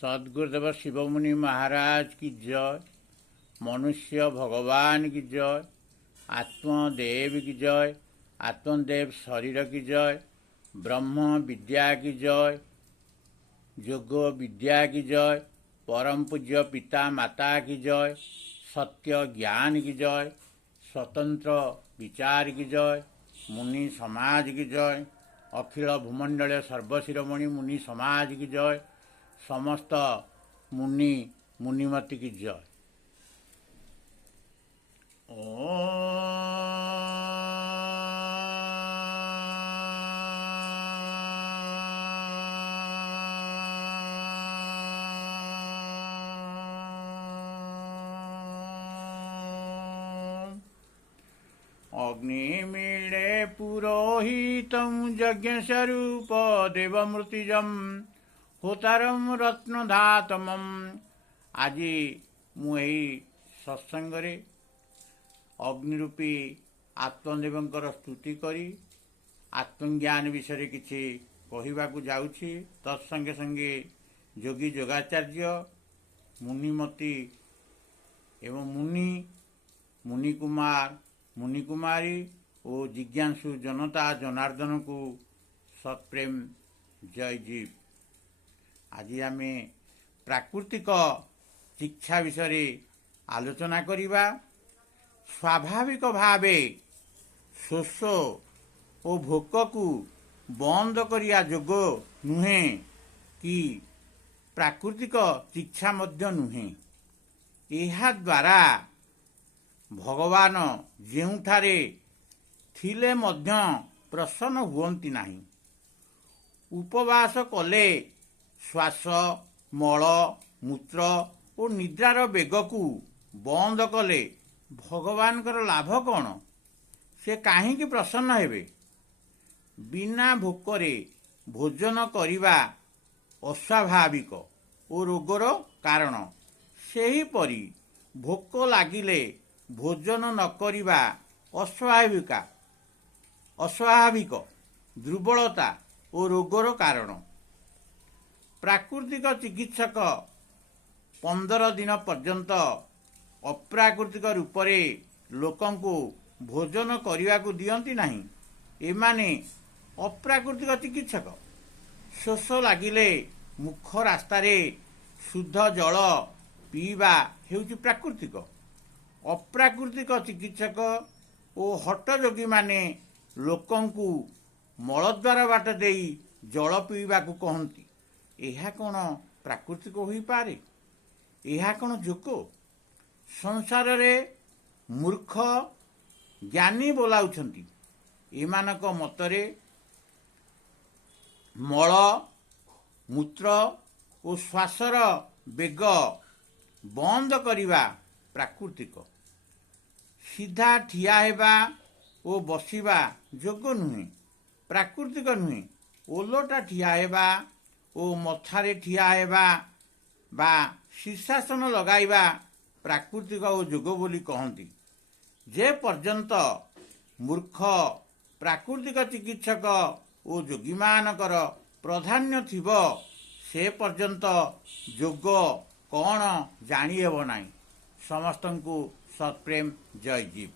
सद्गुरुदेव शिवमुनि महाराज की जय। मनुष्य भगवान की जय। आत्मदेव की जय। आत्मदेव शरीर की जय। ब्रह्म विद्या की जय। योग विद्या की जय। परम पूज्य पिता माता की जय। सत्य ज्ञान की जय। स्वतंत्र विचार की जय। मुनि समाज की जय। अखिल भूमंडल सर्वशिरोमणि मुनि समाज की जय। समस्त मुनि मुनिमति की जय। अग्निमीळे पुरोहितं यज्ञस्वरूप देवमृतिजं होतारं रत्नधातमं। आज मु सत्संगरे अग्निरूपी आत्मदेवंकर स्तुति करी आत्मज्ञान विषय किछि कहवाकू जाउछि। तत्संगे संगे योगी योगाचार्य मुनिमती एवं मुनि मुनिकुमार मुनिकुमारी और जिज्ञासु जनता जनार्दन को सत्प्रेम जय जीव। आज आम प्राकृतिक शिक्षा विषय आलोचना करिबा। स्वाभाविक भावे शोष और भोक को बंद करिया जोग नुहे कि प्राकृतिक शिक्षा मध्य नुहे। एहा द्वारा भगवान जेउठारे थिले मध्य प्रसन्न हुअंती नाही। उपवास कले श्वास मल मूत्र और निद्रार बेग को बंद कले भगवान लाभ कौन? से कहीं प्रसन्न हेबे? बिना भोकरे भोजन करिबा अस्वाभाविक और रोगर कारण। सेहीपरि भोक लागिले भोजन न करिबा अस्वाभाविक दुर्बलता और रोगर कारण। प्राकृतिक चिकित्सक 15 दिन पर्यंत अप्राकृतिक रूपरे लोकंकु भोजन करिवाकू दियंती नाही। एमाने अप्राकृतिक चिकित्सक। शोष लागिले मुख रास्तारे शुद्ध जल पीवा हेउची प्राकृतिक। अप्राकृतिक चिकित्सक और हठयोगी माने लोकंकु मलद्वार बाट देई जल पीवाकू कहंती। एहा कोन प्राकृतिक होई पारे? एहा कोन जोक? संसार रे मूर्ख ज्ञानी बोलाउछंती। एमानक मतरे मल मूत्र और श्वासर बेग बंद करिवा प्राकृतिक। सीधा ठिया हेबा और बसिबा जोग नुहे, प्राकृतिक नुहे। ओलटा ठिया हेबा और मथारे ठिया हेबा बा शीर्षासन लगाइबा प्राकृतिक और जोग बोली कहती। जे पर्यंत मूर्ख प्राकृतिक चिकित्सक और योगी मानकर प्राधान्य थिबो से पर्यंत जोग कौन जानी हेब नाही। समस्तंकु सत्प्रेम जय जीव।